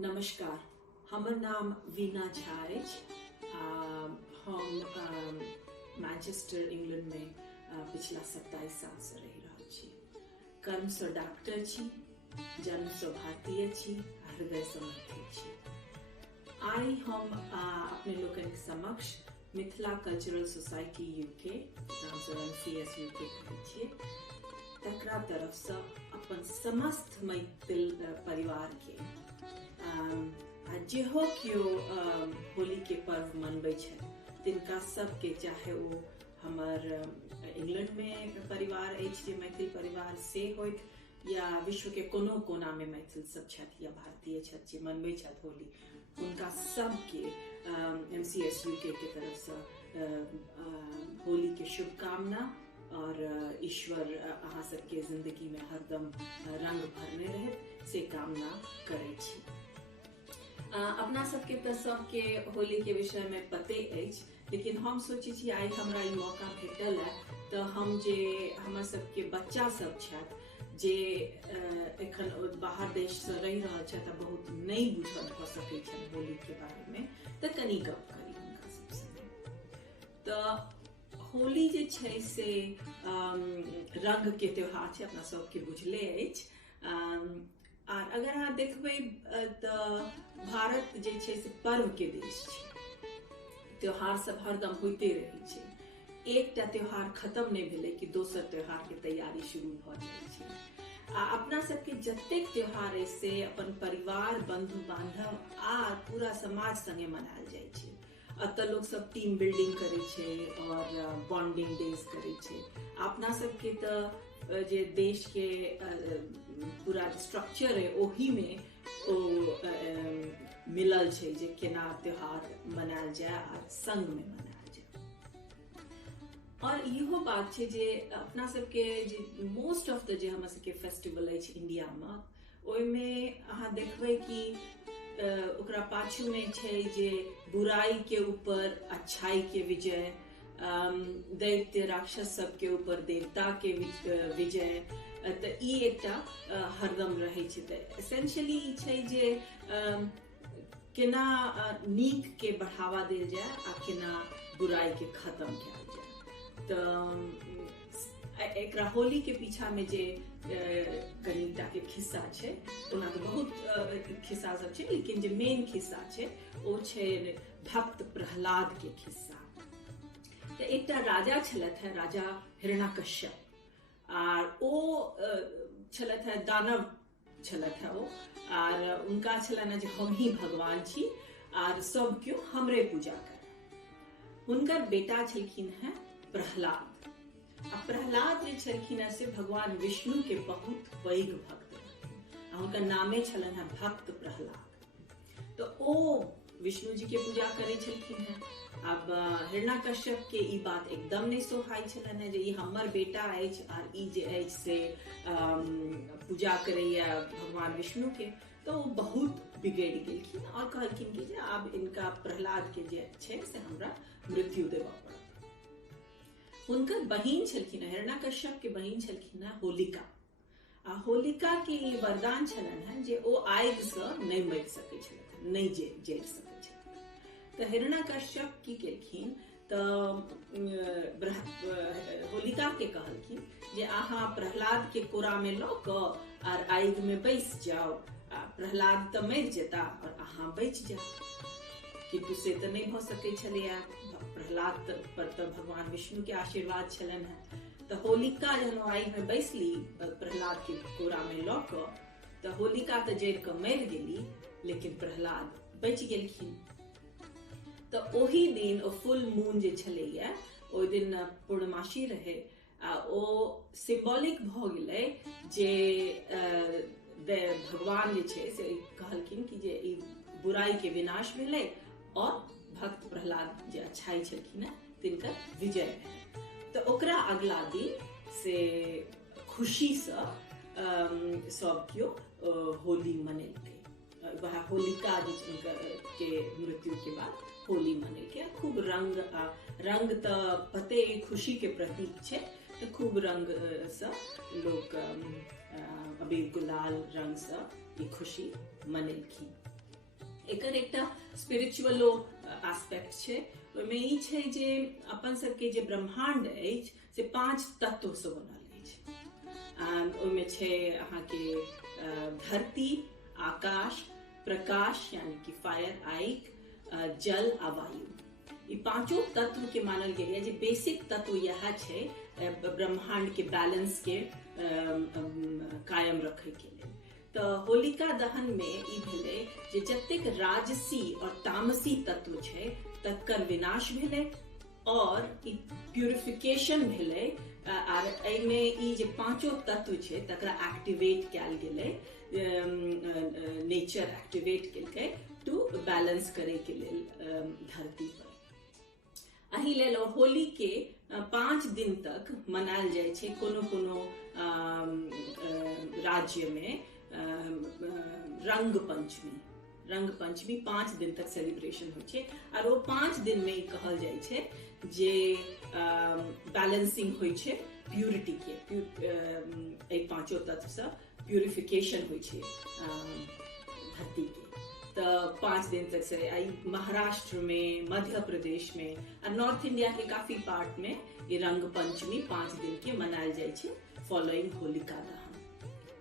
नमस्कार, हमर नाम वीना झा अछि। हम मैनचेस्टर इंग्लैंड में पिछला 27 साल से रहि रहल छी। कर्म से डॉक्टर छी, जन्म से भारतीय छी, हृदय से मैथिल छी। आई हम अपने लोकन के समक्ष मिथिला कल्चरल सोसाइटी यूके, नाम से MCS यूके कहै छियै, तकरा तरफ से अपन समस्त मैथिल परिवार के जेहो कियो होली के पर्व मनबै छै तिनका सबके, चाहे वो हमर इंग्लैंड में परिवार अछि जे मैथिल परिवार से होइत, या विश्व के कोनो कोना में मैथिल सब छथि या भारतीय छथि जे मनबै छथि होली, उनका सबके MCS यूके के तरफ से होली के शुभकामना और ईश्वर अहाँ सबके जिंदगी में हरदम रंग भरने रहे से कामना करै छी। अपना सबके तो सबके होली के विषय में पते अछि, लेकिन हम सोची छी आई हमरा ई मौका भेटल है तो हम जे हमर सबके बच्चा सब छथि जे एखन बाहर देश से रहि रहल छथि, बहुत नहीं बुझल भ सकै छनि होली के बारे में, तो कनी गप करी हुनका सब संगे। तो होली जे छै से रंग के त्योहार छै, अपना सबके बुझले अछि। और अगर अहाँ देखबै तो भारत जे छै से पर्व के देश छै, त्योहार सब हरदम होते रहै छै। एकटा त्योहार खत्म नहीं भेलै कि दोसर त्योहार के तैयारी शुरू भ जाइ छै। अपना सबके जतेक त्योहार अछि से अपन परिवार, बंधु बांधव आ पूरा समाज संगे मनायल जाइ छै। अतः लोग सब टीम बिल्डिंग करे छै और बॉन्डिंग डेज करे छै। अपना सबके तो जे देश के पूरा स्ट्रक्चर है ओही में ओ मिलल छै जे केना त्योहार मनायल जाय और संग में मनायल जाय। और इहो बात छै जे अपना सबके जे मोस्ट ऑफ द जे हमर सबके फेस्टिवल अछि इंडिया में, ओहि में अहाँ देखबै कि ओकरा पाछू में छै जे बुराई के ऊपर अच्छाई के विजय, दैत्य राक्षस सबके ऊपर देवता के विजय, तो ई एकटा हरदम रहे छै। तो एसेंशियली ई छै जे केना नीक के बढ़ावा देल जाय आ केना बुराई के खत्म किया जाय। तो एकरा होली के पीछा में जे कनीटा के खिस्सा छै, ओना तो बहुत खिस्सा सब छै, लेकिन जे मेन खिस्सा छै ओ छै भक्त प्रहलाद के खिस्सा। तो एकटा राजा छलथि है, राजा हिरण्यकश्यप, और ओ छलथि है दानव छलथि है ओ, और उनका छलनि है जे हम ही भगवान छी और सब क्यों हमरे पूजा कर। उनकर बेटा छलखिन है प्रहलाद। आ प्रहलाद जे छलखिन है से भगवान विष्णु के बहुत पैघ भक्त रहथिन, उनका नामे छलनि है भक्त प्रहलाद। तो ओ विष्णु जी के पूजा करे छलखिन है। अब हिरण्यकश्यप के ई बात एकदम नहीं सोहाई छलनि है जे ई हमर बेटा अछि और ई जे अछि से पूजा करैया भगवान विष्णु के। तो वो बहुत बिगड़ गेलखिन और कहलखिन कि जे आब इनका प्रहलाद के जे छै से हमरा मृत्यु देबऽ पड़त। हुनकर बहिन छलखिन, हिरण्यकश्यप के बहिन छलखिन है होलिका। आ होलिका के ई वरदान छलनि है जे ओ आगि से नहीं मरि सकै छलथि, नहीं जरि सकै छलथि। तो हिरण्यकश्यप की केलखिन तो होलिका के कहलखिन जे अहाँ प्रहलाद के कोरा में ल क और आगि में बैस जाओ, प्रहलाद तो मरि जेता और अहाँ बच जाओ। किंतु से तो नहीं भ सकै छलैया, प्रहलाद पर तो भगवान विष्णु के आशीर्वाद छलनि है। तो होलिका जहन आगि में बैसली प्रहलाद के कोरा में ल क, तो होलिका तो जरि क मरि गेली, लेकिन प्रहलाद बच गेलखिन। तो ओही दिन ओ फुल मून जे छलैया, ओहि दिन पूर्णमासी रहे, ओ सिंबॉलिक भ गेलै जे भगवान जे छै से कहलखिन कि जे ई बुराई के विनाश भेलै और भक्त प्रहलाद जे अच्छाई छलखिन है तिनकर विजय भेलै। तो ओकरा अगला दिन से खुशी से सब केओ होली मनेलकै। वह होलिका के मृत्यु के बाद होली मनेलकै। खूब रंग तो पते खुशी के प्रतीक छै, तो खूब रंग से लोग अबीर गुलाल रंग से ई खुशी मनेलखिन। एकर एकटा स्पिरिचुअलो एस्पेक्ट छै। ओहिमे ई छै जे अपन सबके जे ब्रह्मांड अछि से 5 तत्व से बनल अछि। ओहिमे छै अहाँके धरती, आकाश, प्रकाश यानी कि फायर, आगि, जल आ वायु। ई पांचों तत्व के मानल गेल है जे बेसिक तत्व यह छै ब्रह्मांड के बैलेंस के कायम रखे के लिए। तो होलिका दहन में ई भेलै जे जतेक राजसी और तामसी तत्व छै तकर विनाश भेलै और ई प्यूरिफिकेशन भेलै। आर एहिमे ई जे पांचों तत्व छै तकरा एक्टिवेट कैल गेलै, नेचर एक्टिवेट केलकै टू बैलेंस करे के लेल धरती पर। एहि लेल होली के 5 दिन तक मनायल जाइ छै। कोनो कोनो राज्य में रंग पंचमी 5 दिन तक सेलिब्रेशन होइ छै। और वो 5 दिन में कहल जाइ छै जे बैलेंसिंग होइ छै प्यूरिटी के, एक पांचों तत्व से प्यूरिफिकेशन होइ छै धरती के। तो 5 दिन तक से महाराष्ट्र में, मध्य प्रदेश में और नॉर्थ इंडिया के काफी पार्ट में ये रंग पंचमी 5 दिन के मनायल जाइ छै फॉलोइंग होलिका दहन।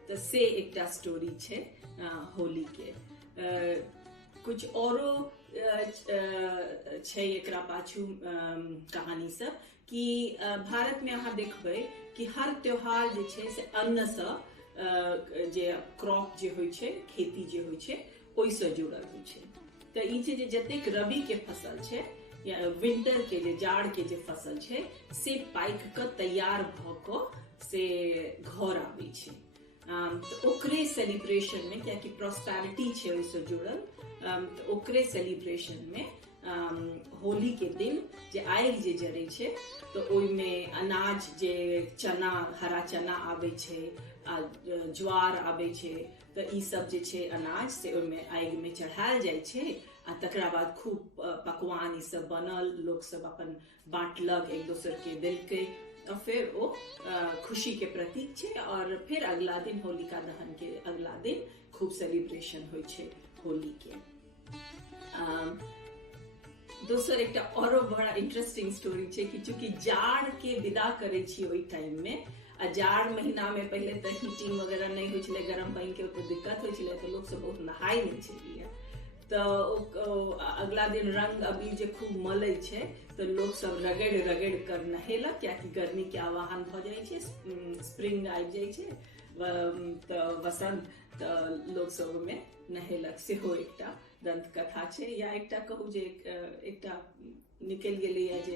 तो से एकटा स्टोरी छै होली के। कुछ औरो छै एकरा पाछू कहानी सब कि भारत में अहाँ देखबै कि हर त्योहार जे छै से अन्न से जे क्रॉप जे होइ छै, खेती जे होइ छै ओहिसँ जुड़ल होइ छै। तो ई छै जे जतेक रबी के फसल छै या विंटर के जे जाड़ के जे फसल छै से पाइक के तैयार भ क से घर आबै छै। तो ओकरे सेलिब्रेशन में, कियाकि प्रॉस्पेरिटी छै ओहिसँ जुड़ल, तो ओकरे सेलिब्रेशन में होली के दिन जे आगि जे जरै छै तो ओहिमे अनाज जे चना, हरा चना आबै छै, ज्वार आबै छै, तो ई सब जे छै अनाज से ओहिमे आगि में चढ़ायल जाइ छै। आ तकरा बाद खूब पकवान ई सब बनल, लोग सब अपन बांटलक, एक दोसर के देलकै और फिर वो खुशी के प्रतीक छै। और फिर अगला दिन होलिका दहन के अगला दिन खूब सेलिब्रेशन होइ छै होली के। दोसर एकटा औरो बड़ा इंटरेस्टिंग स्टोरी छै कि चूंकि जाड़ के विदा करे छी ओई टाइम में, आ जाड़ महीना में पहले तो हीटिंग वगैरह नहीं होइ छलै, गरम पानी के ओते दिक्कत होइ छलै, तो लोग सब बहुत नहाय नहीं छलिए। तो अगला दिन रंग अबीर जे खूब मलै छै तो लोग सब रगड़ रगड़ कर नहेलक, कियाकि गर्मी के आवाहन भ जाइ छै, स्प्रिंग आबि जाइ छै, तो वसंत, तो लोग सब में नहेलक। सेहो एकटा दंत कथा छै, या एकटा कहू जे एकटा निकल गेलै जे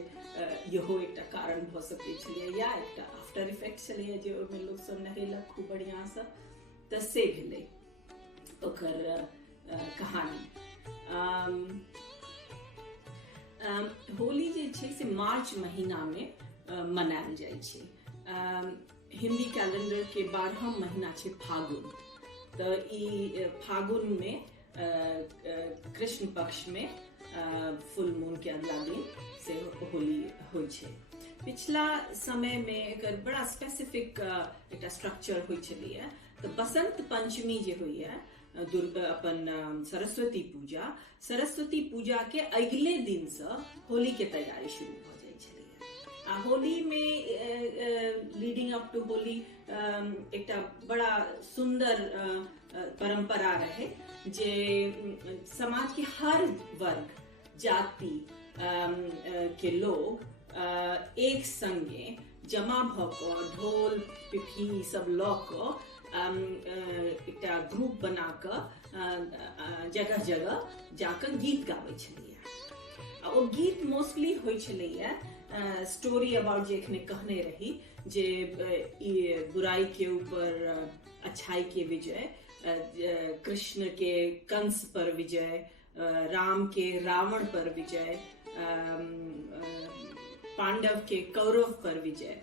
यहो एकटा कारण भ सकै छलै, या एकटा आफ्टर इफेक्ट छलै जे ओहिमे लोग सब नहेलक खूब बढ़िया से। तो से भेलै ओकर कहानी। होली जे छै से मार्च महीना में मनायल जाइ छै। हिंदी कैलेंडर के 12वां महीना छै फागुन। तो ई फागुन में कृष्ण पक्ष में फुल मून के अगला दिन से होली होइ छै। पिछला समय में एकर बड़ा स्पेसिफिक एकटा स्ट्रक्चर होइ छलैया। तो बसंत पंचमी जे होइया, दुर्गा अपन सरस्वती पूजा के अगले दिन से होली के तैयारी शुरू भ जाइ छलैया। आ होली में लीडिंग अप टू होली एकटा बड़ा सुंदर परंपरा रहे जे समाज के हर वर्ग, जाति के लोग एक संगे जमा भ क ढोल पिपही सब ल क एकटा ग्रुप बना क जगह जगह जाकर गीत गाबै छलैया। आ ओ गीत मोस्टली होइ छलैया स्टोरी अबाउट जे एखने कहने रही, जे बुराई के ऊपर अच्छाई के विजय, कृष्ण के कंस पर विजय, राम के रावण पर विजय, पांडव के कौरव पर विजय,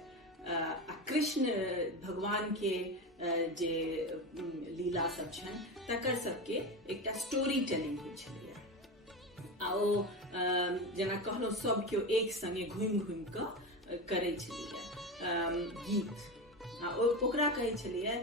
कृष्ण भगवान के जे लीला सब छन तकर सबके एकटा स्टोरी टेलिंग होइ छलैया। आ ओ जेना कहलहुँ सब केओ एक संगे घुमि घुमि कऽ करै छलैया गीत। आ ओकरा कहै छलैया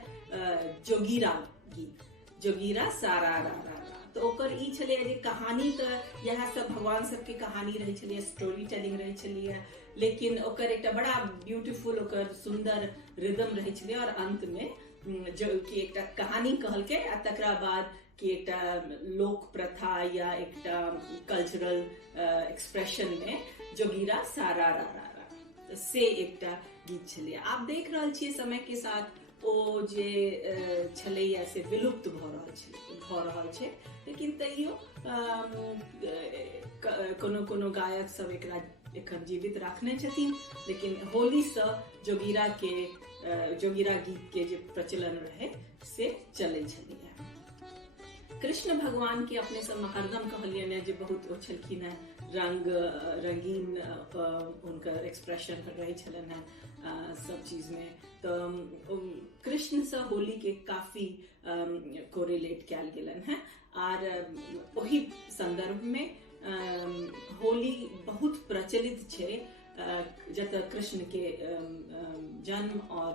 जोगीरा गीत, जोगीरा सारा रा रा रा। तो ओकर ई छलै जे कहानी तऽ यह सब भगवान सबके कहानी रहै छलै, स्टोरी टेलिंग रहै छलै, लेकिन ओकर एकटा बड़ा ब्यूटीफुल ओकर सुंदर रिदम रहै छलै। और अंत में जो कि एकटा कहानी कहलकै आ तकरा बाद कि एकटा लोक प्रथा या एकटा कल्चरल एक्सप्रेशन में जोगीरा सारा रा रा रा से एकटा गीत छलै। आप देख रहल छियै समय के साथ ओ जे छलैया से विलुप्त भऽ रहल छै, लेकिन तैयो कोनो गायक सब एकरा एखन जीवित राखने छथिन। लेकिन होली से जोगीरा गीत के जे प्रचलन रहे से चलै छलैया। कृष्ण भगवान के अपने सब हरदम कहलियन है जे बहुत ओ छलखिन है, रंगीन उनकर एक्सप्रेशन रहे छलन है सब चीज में। तो कृष्ण से होली के काफी कोरिलेट कैल गेलन है। और वही संदर्भ में होली बहुत प्रचलित छे जत कृष्ण के जन्म और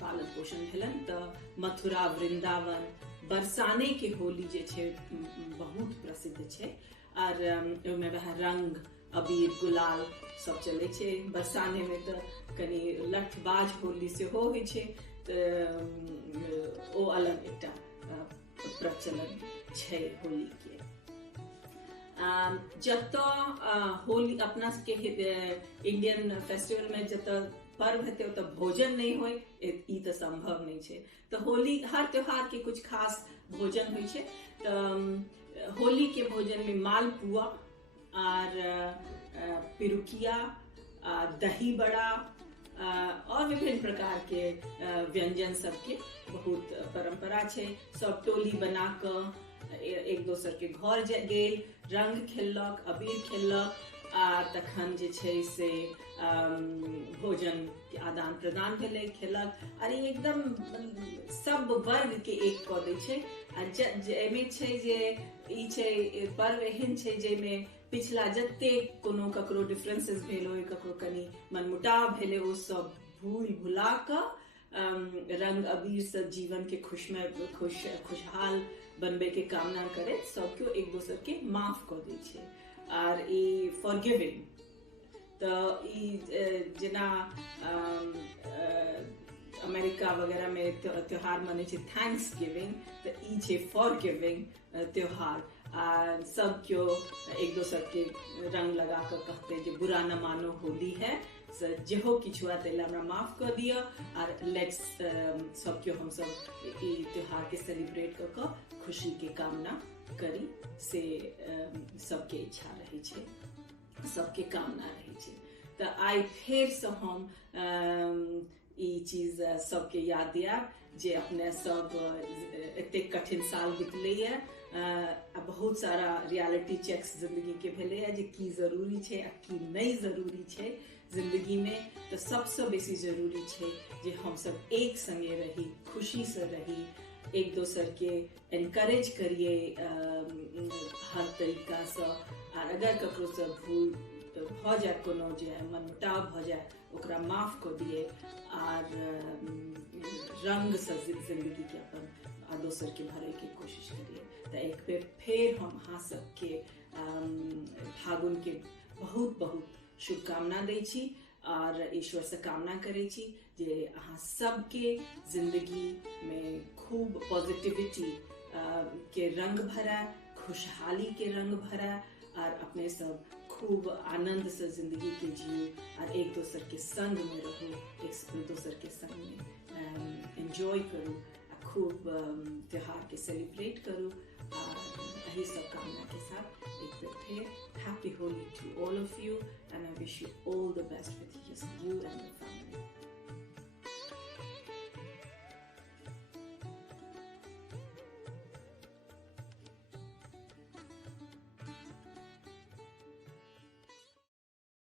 पालन पोषण भेलन। तो मथुरा, वृंदावन, बरसाने के होली जे छे बहुत प्रसिद्ध छे। और ओमे वह रंग, अबीर, गुलाल सब चले छे। बरसाने में तो कनी लठबाज होली से हो छे, तो ओ अलग एकटा प्रचलन छे होली के। जत होली अपना के इंडियन फेस्टिवल में जत पर्व हेते तो भोजन नहीं होय, ई तो संभव नहीं छे। तो होली हर त्योहार के कुछ खास भोजन होय छे। तो होली के भोजन में मालपुआ और पिरुकिया, दही बड़ा और विभिन्न प्रकार के व्यंजन सबके बहुत परंपरा छे। सब टोली बना क एक दोसर के घर गेल, रंग खेललक, अबीर खेललक, आ तखन जे छै से भोजन के आदान प्रदान भेलै, खेलक। और एकदम सब वर्ग के एक कऽ दै छै। एमे छै जे ई छै पर्व एहन छै जेमे पिछला जते कोनो ककरो डिफरेंसेस भेल होय, ककरो कनी मनमुटाव भेलै, ओ सब भुला क रंग अबीर से जीवन के खुशहाल बनबे के कामना करे सब केओ एक दोसर के माफ कऽ दै छै। और ई फॉरगिविंग, तो ई जेना अमेरिका वगैरह में त्योहार मने छै थैंक्स गिविंग, तो ई छै फॉरगिविंग त्योहार। सब क्यों एक दोसर के रंग लगा कर कहते जे बुरा न मानो होली है, जेहो किछु तेला हमरा माफ कर दिया। और लेट्स सब क्यों हम सब ई त्योहार के सेलिब्रेट कर के खुशी के कामना करी से सबके इच्छा रहे छे, सबके कामना रहे छे। तो आई फेर से हम ई चीज सबके याद दियाब जे अपने सब एते कठिन साल बितले है, बहुत सारा रियलिटी चेक्स जिंदगी के भेले है जे की जरूरी छे आ की नहीं जरूरी छे जिंदगी में। तो सबसे बेसी जरूरी छे जे हम सब एक संगे रही, खुशी से रही, एक दोसर के एनकरेज करिए हर तरीका से। और अगर ककरो से भूल भ जाए, कोनो जे मनमुटाव भ जाए, ओकरा माफ कर दिए। और रंग से जिंदगी के अपन दोसर के भरे के कोशिश करिए। तो एक बेर फिर हम अहाँ सबके फागुन के बहुत बहुत शुभकामना दै छी और ईश्वर से कामना करै छी जे अहाँ सबके जिंदगी में खूब पॉजिटिविटी के रंग भरा, खुशहाली के रंग भरा, और अपने सब खूब आनंद से जिंदगी के जियो और एक दोसर के संग में रहो, एक दोसर के संग में एंजॉय करूँ, खूब त्योहार के सेलिब्रेट करूँ। यही सब कामना के साथ एक बार फिर happy Holi to all of you, and I wish you all the best with you and your family.